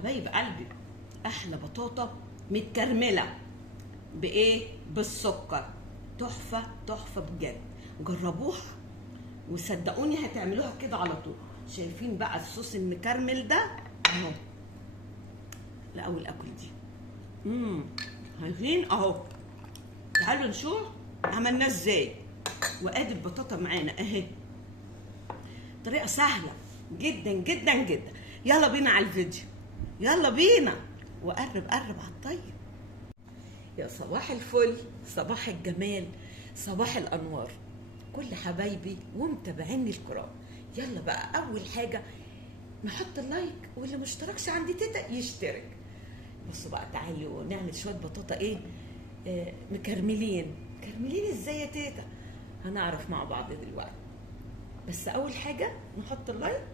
حبايب قلبي، احلى بطاطا متكرمله بايه؟ بالسكر. تحفه تحفه بجد، جربوها وصدقوني هتعملوها كده على طول. شايفين بقى الصوص المكرمل ده اهو. الاول اكل دي. عايزين اهو. تعالوا نشوف عملناه ازاي. وادي البطاطا معانا اهي. طريقه سهله جدا جدا جدا. يلا بينا على الفيديو، يلا بينا. وقرب قرب على الطيب. يا صباح الفل، صباح الجمال، صباح الانوار، كل حبايبي ومتابعيني الكرام. يلا بقى اول حاجه نحط اللايك، واللي مشتركش عند تيتا يشترك. بصوا بقى تعالوا نعمل شويه بطاطا ايه مكرملين ازاي يا تيتا؟ هنعرف مع بعض دلوقتي. بس اول حاجه نحط اللايك،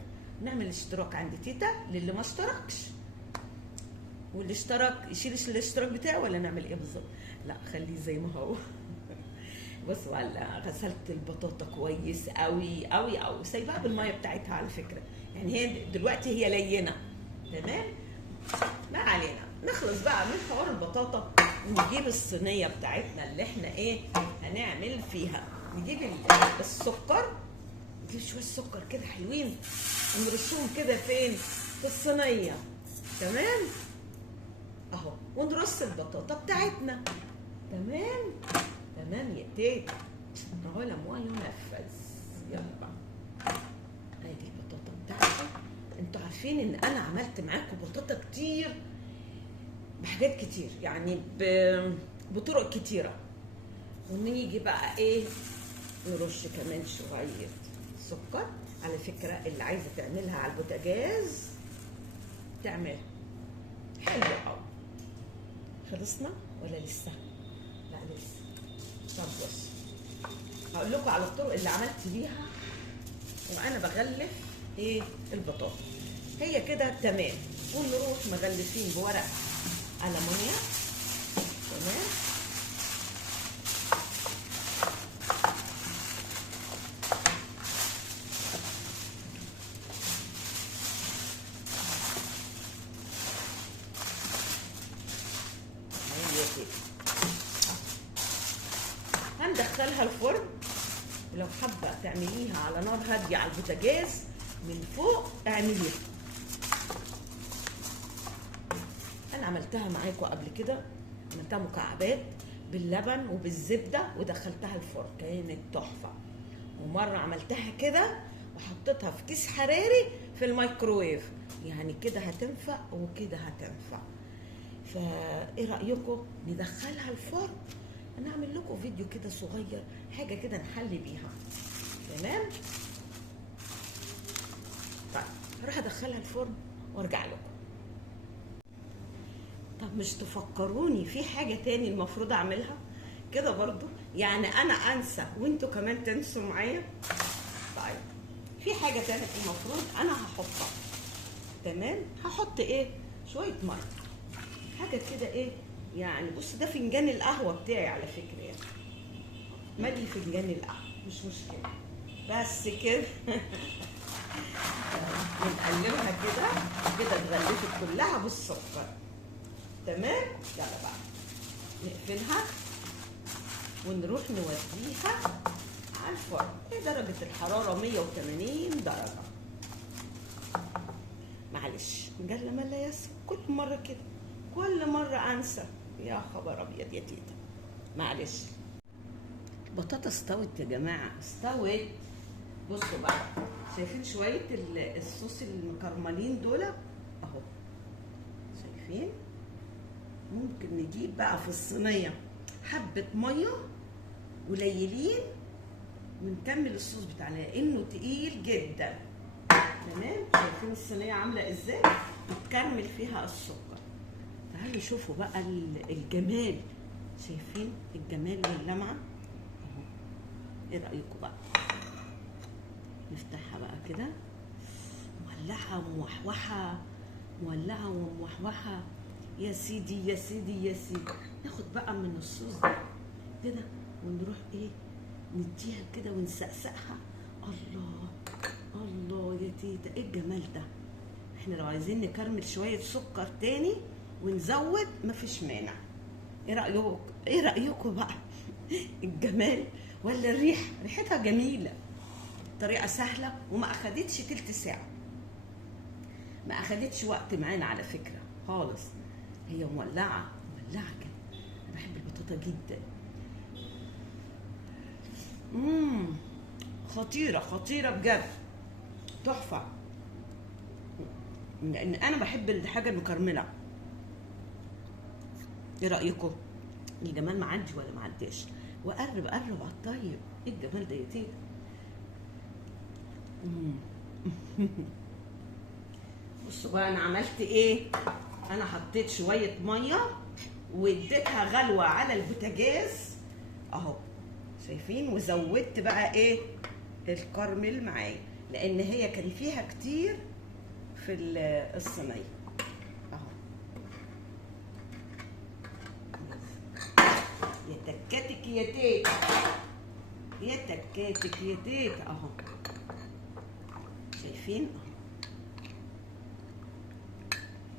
نعمل اشتراك عند تيتا للي ما اشتركش، واللي اشترك يشيل الاشتراك بتاعه ولا نعمل ايه بالظبط؟ لا خليه زي ما هو. بصوا على غسلت البطاطا كويس قوي قوي قوي، سايباها بالميه بتاعتها على فكره، يعني هي دلوقتي هي لينه تمام. ما علينا، نخلص بقى من حوار البطاطا ونجيب الصينيه بتاعتنا اللي احنا ايه هنعمل فيها. نجيب السكر، نجيب شويه سكر كده حلوين ونرشهم كده فين؟ في الصينيه تمام اهو. ونرص البطاطا بتاعتنا تمام تمام يا تيتا. علم وينفذ. يلا بقى ادي البطاطا بتاعتي. انتوا عارفين ان انا عملت معاكم بطاطا كتير بحاجات كتير، يعني بطرق كتيره. ونيجي بقى ايه نرش كمان شويه سكر. على فكره اللي عايزه تعملها على البوتاجاز تعمل حلو قوي. خلصنا ولا لسه؟ لا لسه. طب بص هقول لكم على الطرق اللي عملت بيها وانا بغلف ايه البطاطا. هي كده تمام. ونروح مغلفين بورق ألمونيا تمام. هندخلها الفرن. لو حابه تعمليها على نار هاديه على البوتاجاز من فوق اعمليها. انا عملتها معاكم قبل كده، عملتها مكعبات باللبن وبالزبده ودخلتها الفرن كانت تحفه. ومره عملتها كده وحطيتها في كيس حراري في الميكروويف، يعني كده هتنفع وكده هتنفع. فايه رايكم ندخلها الفرن؟ انا اعمل لكم فيديو كده صغير، حاجه كده نحلي بيها تمام. طيب هروح ادخلها الفرن وارجع لكم. طب مش تفكروني في حاجه تاني المفروض اعملها كده برضو؟ يعني انا انسى وانتوا كمان تنسوا معايا. طيب في حاجه تانية المفروض انا هحطها تمام. هحط ايه؟ شويه ميه، حاجه كده ايه يعني. بص ده فنجان القهوه بتاعي على فكره، يعني مالي فنجان القهوه مش مشكله. بس كده بنقلبها كده كده اتغلفت كلها بالسكر تمام. يلا بقى نقفلها ونروح نوديها على الفرن. درجه الحراره 180 درجه. معلش جل ما لا يسهو، كل مره كده كل مره انسى. يا خبر ابيض يا تيتا معلش. بطاطا استوت يا جماعه، استوت. بصوا بقى شايفين شويه الصوص المكرملين دول اهو؟ شايفين؟ ممكن نجيب بقى في الصينيه حبه ميه قليلين ونكمل الصوص بتاعنا لانه تقيل جدا تمام. شايفين الصينيه عامله ازاي؟ متكرمل فيها السكر. تعالوا شوفوا بقى الجمال. شايفين الجمال واللمعه اهو؟ ايه رايكم بقى؟ نفتحها بقى كده، مولعه وموحوحه، مولعه وموحوحه. يا سيدي يا سيدي يا سيدي. ناخد بقى من الصوص ده كده ونروح ايه نديها كده ونسقسقها. الله الله يا تيتا ايه الجمال ده؟ احنا لو عايزين نكرمل شويه سكر تاني ونزود مفيش مانع. ايه رايكم؟ ايه رايكم بقى؟ الجمال ولا الريحه؟ ريحتها جميله. طريقه سهله وما اخدتش تلت ساعه، ما اخدتش وقت معانا على فكره خالص. هي مولعه مولعه كده. انا بحب البطاطا جدا. خطيره خطيره بجد، تحفه. لان انا بحب الحاجه المكرمله. ايه رايكم؟ الجمال معدي ولا معديش؟ وقرب على الطيب. ايه الجمال ده يا تيتا؟ بصوا بقى انا عملت ايه. انا حطيت شويه ميه واديتها غلوه على البوتاجاز اهو، شايفين؟ وزودت بقى ايه الكرمل معايا، لان هي كان فيها كتير في الصينيه اهو. يا تكاتك يا تيتا، يا تكاتك يا تيتا اهو، شايفين اهو.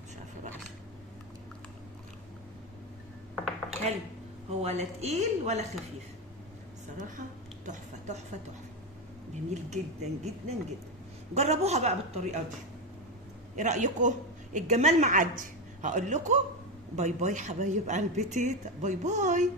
مش عارفه بقى حلو، هو لا تقيل ولا خفيف صراحه. تحفه تحفه تحفه، جميل جدا جدا جدا. جربوها بقى بالطريقه دي. ايه رايكم؟ الجمال معدي. هقول لكم باي باي حبايب قلبي تيتا، باي باي.